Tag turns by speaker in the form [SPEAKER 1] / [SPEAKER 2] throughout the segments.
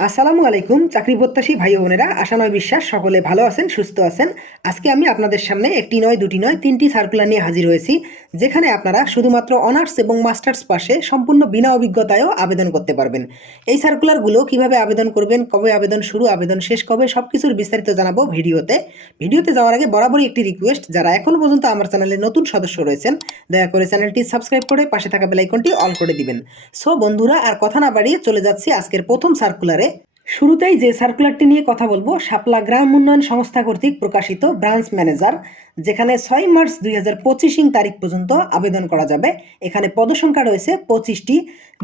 [SPEAKER 1] আসসালামু আলাইকুম, চাকরি প্রত্যাশী ভাই বোনেরা। আশা নয় বিশ্বাস, সকলে ভালো আছেন, সুস্থ আছেন। আজকে আমি আপনাদের সামনে একটি নয়, দুটি নয়, তিনটি সার্কুলার নিয়ে হাজির হয়েছি, যেখানে আপনারা শুধুমাত্র অনার্স এবং মাস্টার্স পাশে সম্পূর্ণ বিনা অভিজ্ঞতায়ও আবেদন করতে পারবেন। এই সার্কুলারগুলো কীভাবে আবেদন করবেন, কবে আবেদন শুরু, আবেদন শেষ কবে সব কিছুর বিস্তারিত জানাব ভিডিওতে। ভিডিওতে যাওয়ার আগে বরাবরই একটি রিকোয়েস্ট যারা এখনও পর্যন্ত আমার চ্যানেলে নতুন সদস্য রয়েছেন, দয়া করে চ্যানেলটি সাবস্ক্রাইব করে পাশে থাকা বেলাইকনটি অল করে দিবেন। সো বন্ধুরা, আর কথা না বাড়িয়ে চলে যাচ্ছি আজকের প্রথম সার্কুলারে শুরুতেই যে সার্কুলারটি নিয়ে কথা বলব, শাপলা গ্রাম উন্নয়ন সংস্থা কর্তৃক প্রকাশিত ব্রাঞ্চ ম্যানেজার, যেখানে ছয় মার্চ দুই হাজার পঁচিশিং তারিখ পর্যন্ত আবেদন করা যাবে। এখানে পদসংখ্যা রয়েছে পঁচিশটি।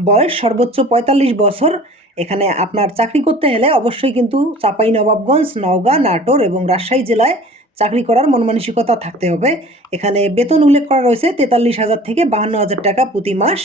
[SPEAKER 1] বয়স সর্বোচ্চ পঁয়তাল্লিশ বছর। এখানে আপনার চাকরি করতে হলে অবশ্যই কিন্তু চাপাই নবাবগঞ্জ, নওগাঁ, নাটোর এবং রাজশাহী জেলায় চাকরি করার মনমানসিকতা থাকতে হবে। এখানে বেতন উল্লেখ করা রয়েছে তেতাল্লিশ হাজার থেকে বাহান্ন হাজার টাকা প্রতি মাস।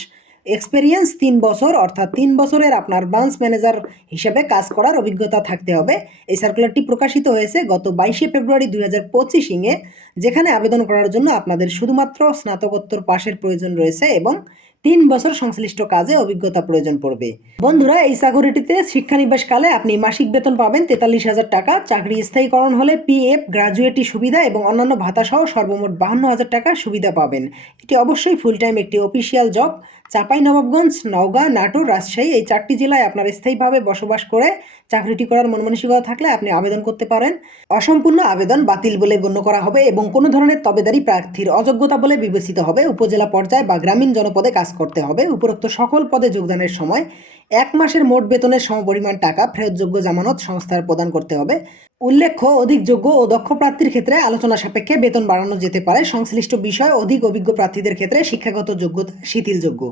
[SPEAKER 1] এক্সপেরিয়েন্স তিন বছর, অর্থাৎ তিন বছরের আপনার ব্রাঞ্চ ম্যানেজার হিসেবে কাজ করার অভিজ্ঞতা থাকতে হবে। এই সার্কুলারটি প্রকাশিত হয়েছে গত বাইশে ফেব্রুয়ারি দুই হাজার পঁচিশিংয়ে যেখানে আবেদন করার জন্য আপনাদের শুধুমাত্র স্নাতকোত্তর পাশের প্রয়োজন রয়েছে এবং তিন বছর সংশ্লিষ্ট কাজে অভিজ্ঞতা প্রয়োজন পড়বে। বন্ধুরা, এই চাকরিটিতে শিক্ষানিবাসকালে আপনি মাসিক বেতন পাবেন তেতাল্লিশ হাজার টাকা, চাকরি স্থায়ীকরণ হলে পিএফ, গ্রাজুয়েটি সুবিধা এবং অন্যান্য ভাতা সহ সর্বমোট বাহান্ন হাজার টাকা সুবিধা পাবেন। এটি অবশ্যই ফুল টাইম একটি অফিসিয়াল জব। চাপাই, নবাবগঞ্জ, নওগাঁ, নাটোর, রাজশাহী এই চারটি জেলায় আপনার স্থায়ীভাবে বসবাস করে চাকরিটি করার মন মানসিকতা থাকলে আপনি আবেদন করতে পারেন। অসম্পূর্ণ আবেদন বাতিল বলে গণ্য করা হবে এবং কোনো ধরনের তবেদারি প্রার্থীর অযোগ্যতা বলে বিবেচিত হবে। উপজেলা পর্যায়ে বা গ্রামীণ জনপদে কাজ করতে হবে। উপরোক্ত সকল পদে যোগদানের সময় এক মাসের মোট বেতনের সমপরিমাণ টাকা ফেরতযোগ্য জামানত সংস্থার প্রদান করতে হবে। উল্লেখ্য, অধিক যোগ্য ও দক্ষ প্রার্থীর ক্ষেত্রে আলোচনা সাপেক্ষে বেতন বাড়ানো যেতে পারে। সংশ্লিষ্ট বিষয়, অধিক অভিজ্ঞ প্রার্থীদের ক্ষেত্রে শিক্ষাগত যোগ্যতা শিথিলযোগ্য।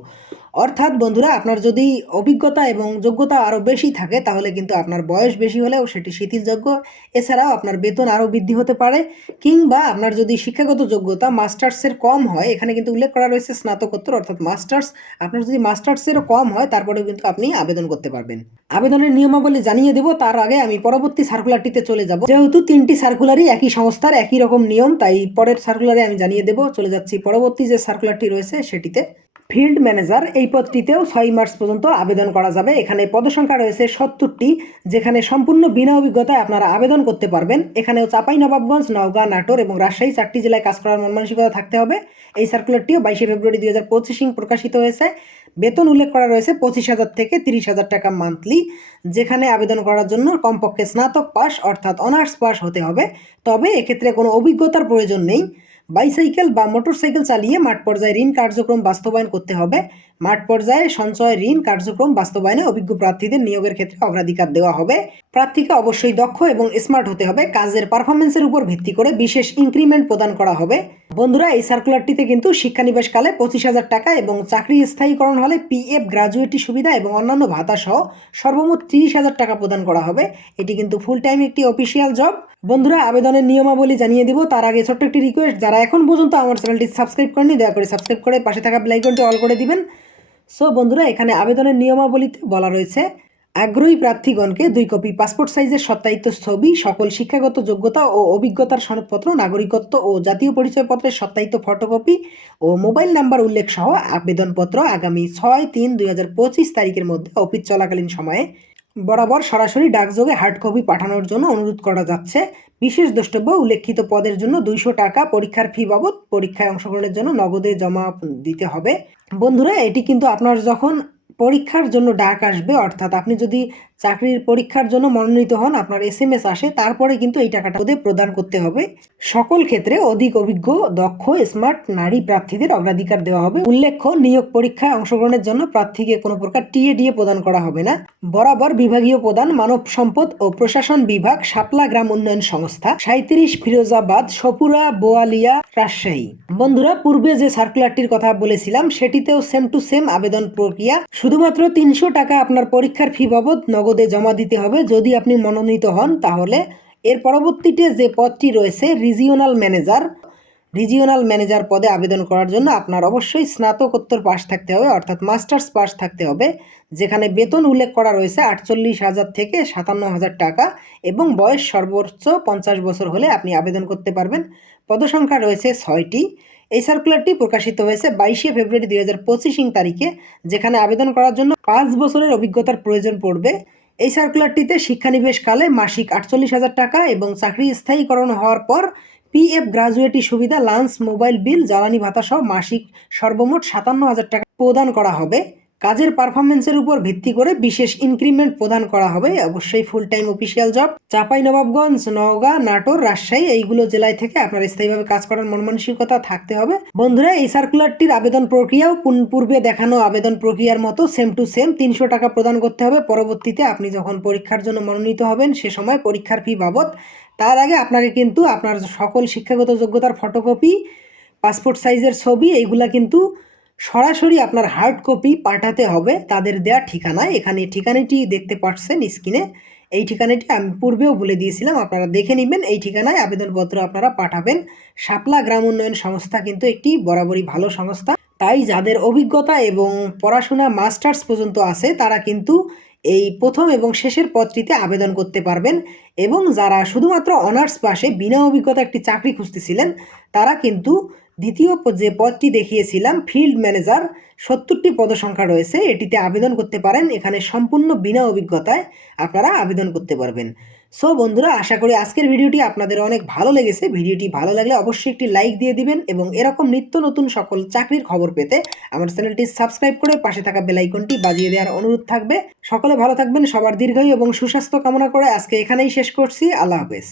[SPEAKER 1] অর্থাৎ বন্ধুরা, আপনার যদি অভিজ্ঞতা এবং যোগ্যতা আরও বেশি থাকে, তাহলে কিন্তু আপনার বয়স বেশি হলেও সেটি শিথিলযোগ্য। এছাড়াও আপনার বেতন আরও বৃদ্ধি হতে পারে, কিংবা আপনার যদি শিক্ষাগত যোগ্যতা মাস্টার্সের কম হয়, এখানে কিন্তু উল্লেখ করা রয়েছে স্নাতকোত্তর, অর্থাৎ মাস্টার্স। আপনার যদি মাস্টার্সেরও কম হয়, তারপরেও কিন্তু আপনি আবেদন করতে পারবেন। আবেদনের নিয়মাবলী জানিয়ে দেব, তার আগে আমি পরবর্তী সার্কুলারটিতে চলে যাব। যেহেতু তিনটি সার্কুলারই একই সংস্থার, একই রকম নিয়ম, তাই পরের সার্কুলারে আমি জানিয়ে দেব। চলে যাচ্ছি পরবর্তী যে সার্কুলারটি রয়েছে, সেটিতে ফিল্ড ম্যানেজার, এই পদটিতেও ছয় মার্চ পর্যন্ত আবেদন করা যাবে। এখানে পদসংখ্যা রয়েছে সত্তরটি, যেখানে সম্পূর্ণ বিনা অভিজ্ঞতায় আপনারা আবেদন করতে পারবেন। এখানেও চাপাই, নবাবগঞ্জ, নওগাঁ, নাটোর এবং রাজশাহী চারটি জেলায় কাজ করার মন মানসিকতা থাকতে হবে। এই সার্কুলারটিও বাইশে ফেব্রুয়ারি দুই হাজার পঁচিশিং প্রকাশিত হয়েছে। বেতন উল্লেখ করা রয়েছে পঁচিশ হাজার থেকে তিরিশ হাজার টাকা মান্থলি যেখানে আবেদন করার জন্য কমপক্ষে স্নাতক পাস অর্থাৎ অনার্স পাস হতে হবে। তবে এক্ষেত্রে কোনো অভিজ্ঞতার প্রয়োজন নেই। বাইসাইকেল বা মোটরসাইকেল চালিয়ে মাঠ পর্যায়ে ঋণ কার্যক্রম বাস্তবায়ন করতে হবে। মাঠ পর্যায়ে সঞ্চয় ঋণ কার্যক্রম বাস্তবায়নে অভিজ্ঞ প্রার্থীদের নিয়োগের ক্ষেত্রে অগ্রাধিকার দেওয়া হবে। প্রার্থীকে অবশ্যই দক্ষ এবং স্মার্ট হতে হবে। কাজের পারফরমেন্সের উপর ভিত্তি করে বিশেষ ইনক্রিমেন্ট প্রদান করা হবে। বন্ধুরা, এই সার্কুলারটিতে কিন্তু শিক্ষানিবাসকালে পঁচিশ হাজার টাকা এবং চাকরি স্থায়ীকরণ হলে পিএফ গ্রাজুয়েটি সুবিধা এবং অন্যান্য ভাতা সহ সর্বমোট তিরিশ হাজার টাকা প্রদান করা হবে। এটি কিন্তু ফুল টাইম একটি অফিসিয়াল জব বন্ধুরা, আবেদনের নিয়মাবলী জানিয়ে দিব। তার আগে ছোট্ট একটি রিকোয়েস্ট যারা এখন পর্যন্ত আমার চ্যানেলটি সাবস্ক্রাইব করেনি দয়া করে সাবস্ক্রাইব করে পাশে থাকা বেলাইকনটি অল করে দিবেন। সো বন্ধুরা, এখানে আবেদনের নিয়মাবলীতে বলা রয়েছে আগ্রহী প্রার্থীগণকে দুই কপি পাসপোর্ট সাইজের সত্যায়িত ছবি সকল শিক্ষাগত যোগ্যতা ও অভিজ্ঞতার সনদপত্র, নাগরিকত্ব ও জাতীয় পরিচয়পত্রের সত্যায়িত ফটোকপি ও মোবাইল নাম্বার উল্লেখ সহ আবেদনপত্র আগামী ছয় তিন দুই তারিখের মধ্যে অফিস চলাকালীন সময়ে বরাবর সরাসরি ডাকযোগে হার্ড কপি পাঠানোর জন্য অনুরোধ করা যাচ্ছে। বিশেষ দ্রষ্টব্য, উল্লেখিত পদের জন্য দুইশো টাকা পরীক্ষার ফি বাবদ পরীক্ষায় অংশগ্রহণের জন্য নগদে জমা দিতে হবে। বন্ধুরা, এটি কিন্তু আপনার যখন পরীক্ষার জন্য ডাক আসবে অর্থাৎ আপনি যদি চাকরির পরীক্ষার জন্য মনোনীত হন, আপনার এস এম এস আসে, তারপরে কিন্তু এই টাকাটা ওদের প্রদান করতে হবে। সকল ক্ষেত্রে অধিক অভিজ্ঞ, দক্ষ স্মার্ট নারী প্রার্থীদের অগ্রাধিকার দেওয়া হবে। উল্লেখ্য, নিয়োগ পরীক্ষায় অংশগ্রহণের জন্য প্রার্থীকে কোনো প্রকার টিএ ডিএ প্রদান করা হবে না। বরাবর বিভাগীয় প্রদান, মানব সম্পদ ও প্রশাসন বিভাগ শাপলা গ্রাম উন্নয়ন সংস্থা সাঁত্রিশ ফিরোজাবাদ, সপুরা, বোয়ালিয়া, রাজশাহী। বন্ধুরা, পূর্বে যে সার্কুলারটির কথা বলেছিলাম, সেটিতেও সেম টু সেম আবেদন প্রক্রিয়া। শুধুমাত্র তিনশো টাকা আপনার পরীক্ষার ফি বাবদ নগদে জমা দিতে হবে। যদি আপনি মনোনীত হন, তাহলে এর পরবর্তীতে যে পদটি রয়েছে, রিজিওনাল ম্যানেজার রিজিওনাল ম্যানেজার পদে আবেদন করার জন্য আপনার অবশ্যই স্নাতকোত্তর পাস থাকতে হবে, অর্থাৎ মাস্টার্স পাস থাকতে হবে, যেখানে বেতন উল্লেখ করা রয়েছে আটচল্লিশ হাজার থেকে সাতান্ন হাজার টাকা এবং বয়স সর্বোচ্চ পঞ্চাশ বছর হলে আপনি আবেদন করতে পারবেন। পদসংখ্যা রয়েছে ছয়টি। এই সার্কুলারটি প্রকাশিত হয়েছে বাইশে ফেব্রুয়ারি দুই হাজার পঁচিশিং তারিখে, যেখানে আবেদন করার জন্য পাঁচ বছরের অভিজ্ঞতার প্রয়োজন পড়বে। এই সার্কুলারটিতে শিক্ষানিবেশকালে মাসিক আটচল্লিশ হাজার টাকা এবং চাকরি স্থায়ীকরণ হওয়ার পর পিএফ গ্রাজুয়েটি সুবিধা লাঞ্চ মোবাইল বিল, জ্বালানি ভাতা সহ মাসিক সর্বমোট সাতান্ন হাজার টাকা প্রদান করা হবে। কাজের পারফরমেন্সের উপর ভিত্তি করে বিশেষ ইনক্রিমেন্ট প্রদান করা হবে। অবশ্যই full time official job Chapai Nawabganj, Naogaon, Natore, Rajshahi, এইগুলো জেলায় থেকে আপনার স্থায়ীভাবে কাজ করার মনমানসিকতা থাকতে হবে। বন্ধুরা, এই সার্কুলারটির আবেদন প্রক্রিয়াও পূর্বে দেখানো আবেদন প্রক্রিয়ার মতো সেম টু সেম তিনশো টাকা প্রদান করতে হবে। পরবর্তীতে আপনি যখন পরীক্ষার জন্য মনোনীত হবেন, সে সময় পরীক্ষার ফি বাবদ। তার আগে আপনাকে কিন্তু আপনার সকল শিক্ষাগত যোগ্যতার ফটোকপি পাসপোর্ট সাইজের ছবি, এইগুলা কিন্তু সরাসরি আপনার হার্ড কপি পাঠাতে হবে। তাদের দেওয়া ঠিকানায়। এখানে ঠিকানাটি দেখতে পাচ্ছেন স্ক্রিনে। এই ঠিকানাটি আমি পূর্বেও বলে দিয়েছিলাম, আপনারা দেখে নেবেন। এই ঠিকানায় আবেদনপত্র আপনারা পাঠাবেন। শাপলা গ্রাম উন্নয়ন সংস্থা কিন্তু একটি বরাবরই ভালো সংস্থা। তাই যাদের অভিজ্ঞতা এবং পড়াশোনা মাস্টার্স পর্যন্ত আছে, তারা কিন্তু এই প্রথম এবং শেষের পদটিতে আবেদন করতে পারবেন। এবং যারা শুধুমাত্র অনার্স পাশে, বিনা অভিজ্ঞতা একটি চাকরি খুঁজতেছিলেন, তারা কিন্তু দ্বিতীয় যে পদটি দেখিয়েছিলাম ফিল্ড ম্যানেজার সত্তরটি পদসংখ্যা রয়েছে, এটিতে আবেদন করতে পারেন। এখানে সম্পূর্ণ বিনা অভিজ্ঞতায় আপনারা আবেদন করতে পারবেন। সো বন্ধুরা, আশা করি আজকের ভিডিওটি আপনাদের অনেক ভালো লেগেছে। ভিডিওটি ভালো লাগলে অবশ্যই একটি লাইক দিয়ে দিবেন এবং এরকম নিত্য নতুন সকল চাকরির খবর পেতে আমার চ্যানেলটি সাবস্ক্রাইব করে পাশে থাকা বেলাইকনটি বাজিয়ে দেওয়ার অনুরোধ থাকবে। সকলে ভালো থাকবেন, সবার দীর্ঘায়ু এবং সুস্বাস্থ্য কামনা করে আজকে এখানেই শেষ করছি। আল্লাহ হাফেজ।